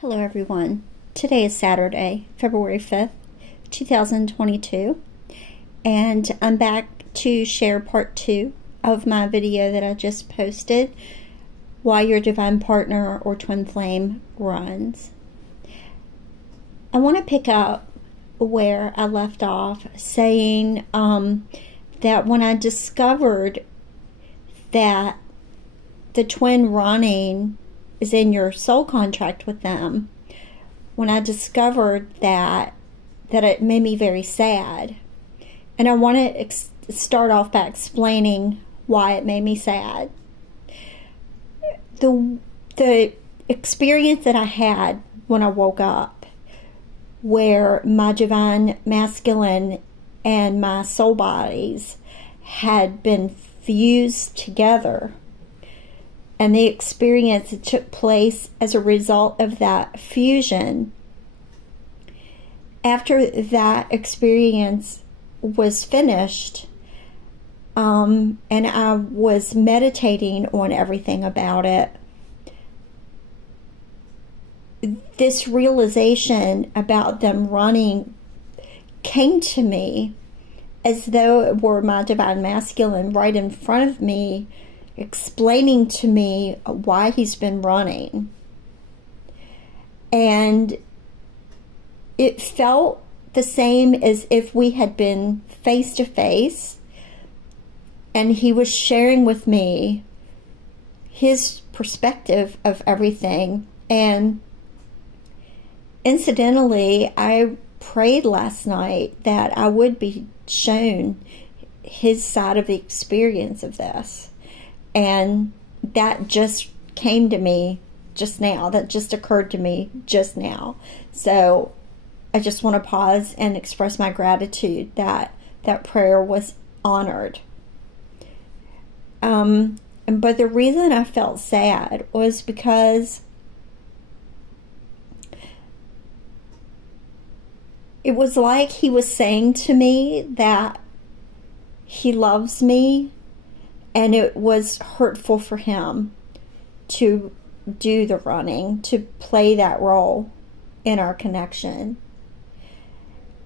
Hello everyone. Today is Saturday, February 5th, 2022, and I'm back to share part 2 of my video that I just posted, Why Your Divine Partner or Twin Flame Runs. I want to pick up where I left off, saying that when I discovered that the twin running is in your soul contract with them, when I discovered that it made me very sad. And I want to start off by explaining why it made me sad. The experience that I had when I woke up, where my divine masculine and my soul bodies had been fused together, and the experience that took place as a result of that fusion, after that experience was finished, and I was meditating on everything about it, this realization about them running came to me as though it were my divine masculine right in front of me, explaining to me why he's been running. And it felt the same as if we had been face to face, and he was sharing with me his perspective of everything. And incidentally, I prayed last night that I would be shown his side of the experience of this. And that just came to me just now. That just occurred to me just now. So I just want to pause and express my gratitude that that prayer was honored. But the reason I felt sad was because it was like he was saying to me that he loves me, and it was hurtful for him to do the running, to play that role in our connection.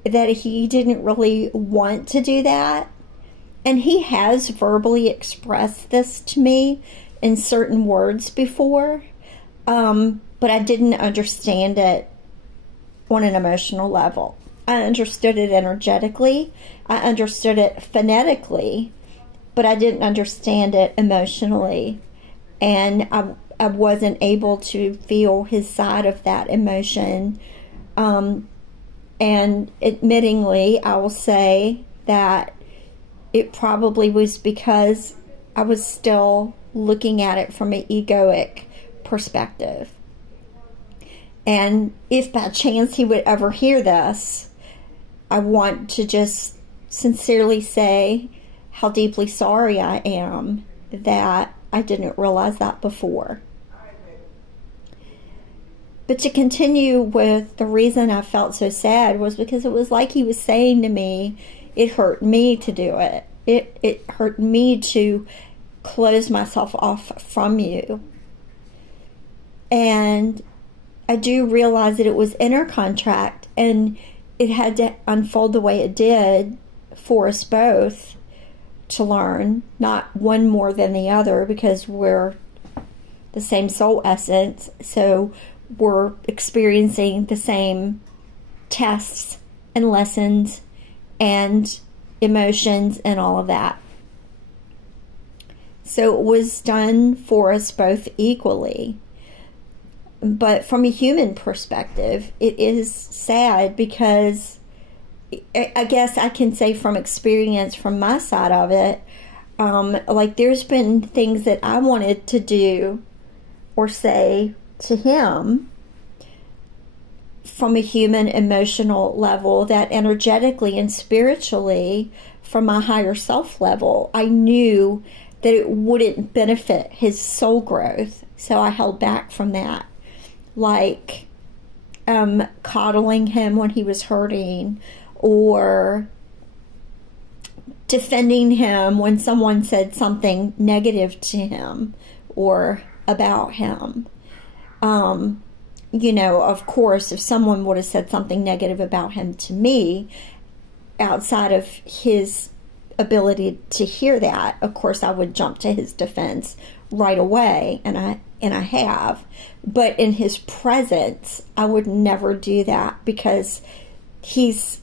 That he didn't really want to do that. And he has verbally expressed this to me in certain words before, but I didn't understand it on an emotional level. I understood it energetically. I understood it phonetically, but I didn't understand it emotionally. And I wasn't able to feel his side of that emotion. And admittingly, I will say that it probably was because I was still looking at it from an egoic perspective. And if by chance he would ever hear this, I want to just sincerely say how deeply sorry I am that I didn't realize that before. But to continue with the reason I felt so sad was because it was like he was saying to me, it hurt me to do it. It hurt me to close myself off from you. And I do realize that it was in our contract, and it had to unfold the way it did for us both to learn, not one more than the other, because we're the same soul essence, so we're experiencing the same tests and lessons and emotions and all of that. So it was done for us both equally. But from a human perspective, it is sad because I guess I can say from experience from my side of it, like there's been things that I wanted to do or say to him from a human emotional level that energetically and spiritually from my higher self level, I knew that it wouldn't benefit his soul growth. So I held back from that. Like coddling him when he was hurting, or defending him when someone said something negative to him or about him. you know, of course, if someone would have said something negative about him to me, outside of his ability to hear that, of course, I would jump to his defense right away, and I have. But in his presence, I would never do that, because he's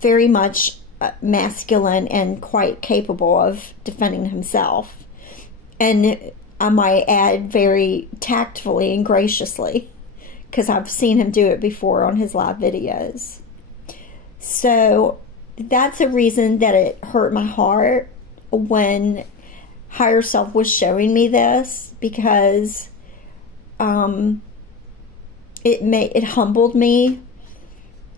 very much masculine and quite capable of defending himself. And I might add, very tactfully and graciously, because I've seen him do it before on his live videos. So that's a reason that it hurt my heart when Higher Self was showing me this, because it humbled me.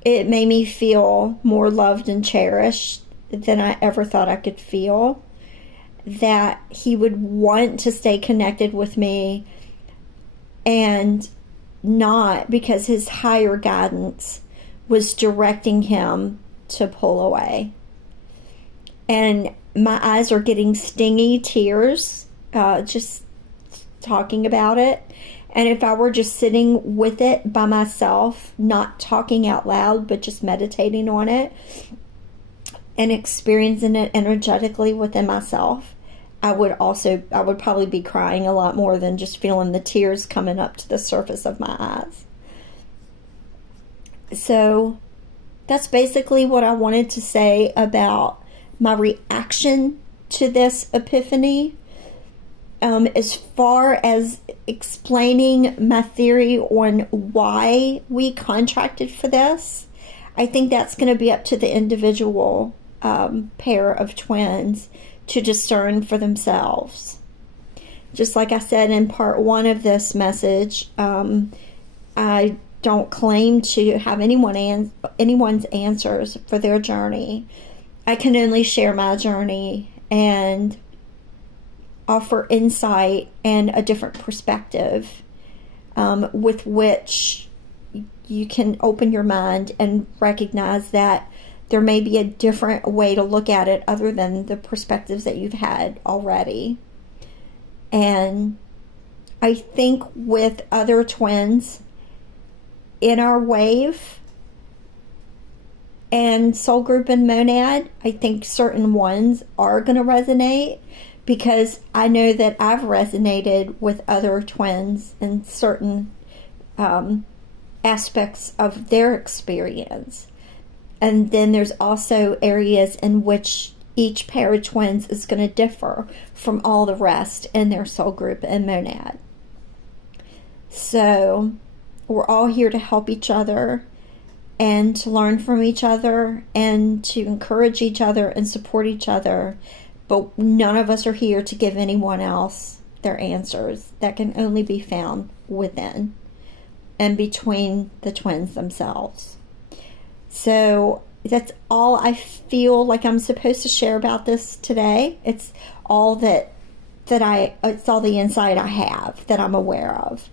It made me feel more loved and cherished than I ever thought I could feel. That he would want to stay connected with me, and not because his higher guidance was directing him to pull away. And my eyes are getting stingy tears just talking about it. And if I were just sitting with it by myself, not talking out loud, but just meditating on it and experiencing it energetically within myself, I would probably be crying a lot more than just feeling the tears coming up to the surface of my eyes. So that's basically what I wanted to say about my reaction to this epiphany. As far as explaining my theory on why we contracted for this, I think that's going to be up to the individual pair of twins to discern for themselves. Just like I said in part 1 of this message, I don't claim to have anyone's answers for their journey. I can only share my journey and offer insight and a different perspective with which you can open your mind and recognize that there may be a different way to look at it other than the perspectives that you've had already. And I think with other twins in our wave and soul group and monad, I think certain ones are going to resonate, because I know that I've resonated with other twins in certain aspects of their experience. And then there's also areas in which each pair of twins is going to differ from all the rest in their soul group and monad. So we're all here to help each other and to learn from each other and to encourage each other and support each other. But none of us are here to give anyone else their answers. That can only be found within and between the twins themselves. So that's all I feel like I'm supposed to share about this today. It's all it's all the insight I have that I'm aware of.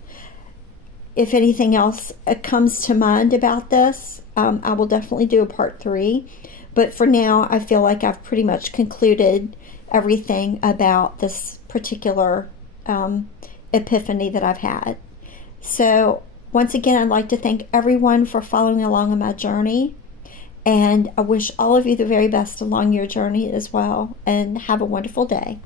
If anything else comes to mind about this, I will definitely do a part 3. But for now, I feel like I've pretty much concluded everything about this particular epiphany that I've had. So once again, I'd like to thank everyone for following along on my journey. And I wish all of you the very best along your journey as well. And have a wonderful day.